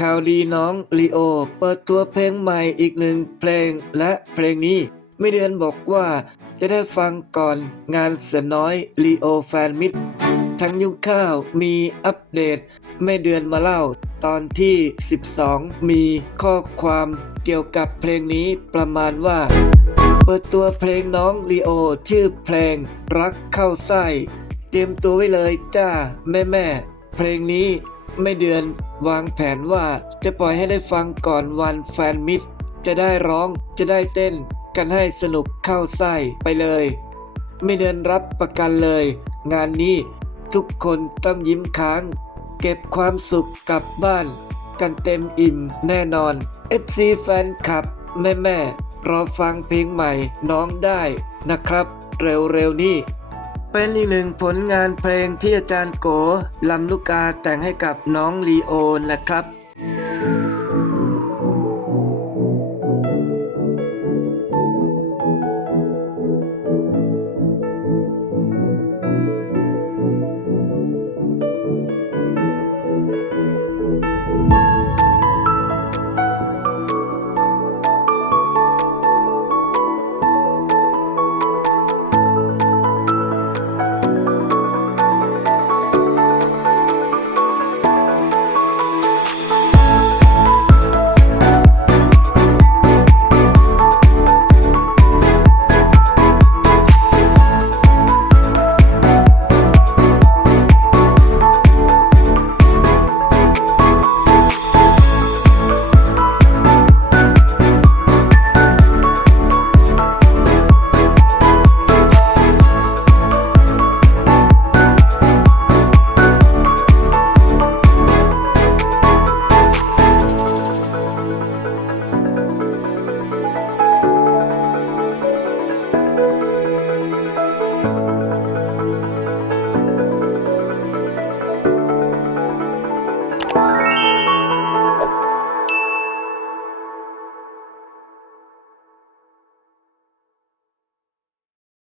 ข่าวดีน้องลีโอ เปิดตัวเพลงใหม่อีกหนึ่งเพลง และเพลงนี้ไม่เดือนบอกว่า จะได้ฟังก่อนงานเสือน้อยลีโอแฟนมิตรทั้งยุงข้าวมีอัปเดตแม่เดือนมาเล่า ตอนที่ 12 มีข้อความเกี่ยวกับเพลงนี้ประมาณว่า เปิดตัวเพลงน้องลีโอ ชื่อเพลงรักเข้าไส้ เตรียมตัวไว้เลยจ้าแม่แม่เพลงนี้ไม่เดือน วางแผนว่าจะปล่อยให้ได้ฟังก่อนวันแฟนมิตร จะได้ร้องจะได้เต้น กันให้สนุกเข้าไส้ไปเลย ไม่เดือนรับประกันเลย งานนี้ทุกคนต้องยิ้มค้าง เก็บความสุขกลับบ้าน กันเต็มอิ่มแน่นอน FC แฟนคลับ แม่แม่ๆรอฟังเพลงใหม่น้องได้นะครับ เร็วๆนี้ เป็นอีกหนึ่งผลงานเพลงที่อาจารย์โกลำลูกกาแต่งให้กับน้องลีโอนะครับ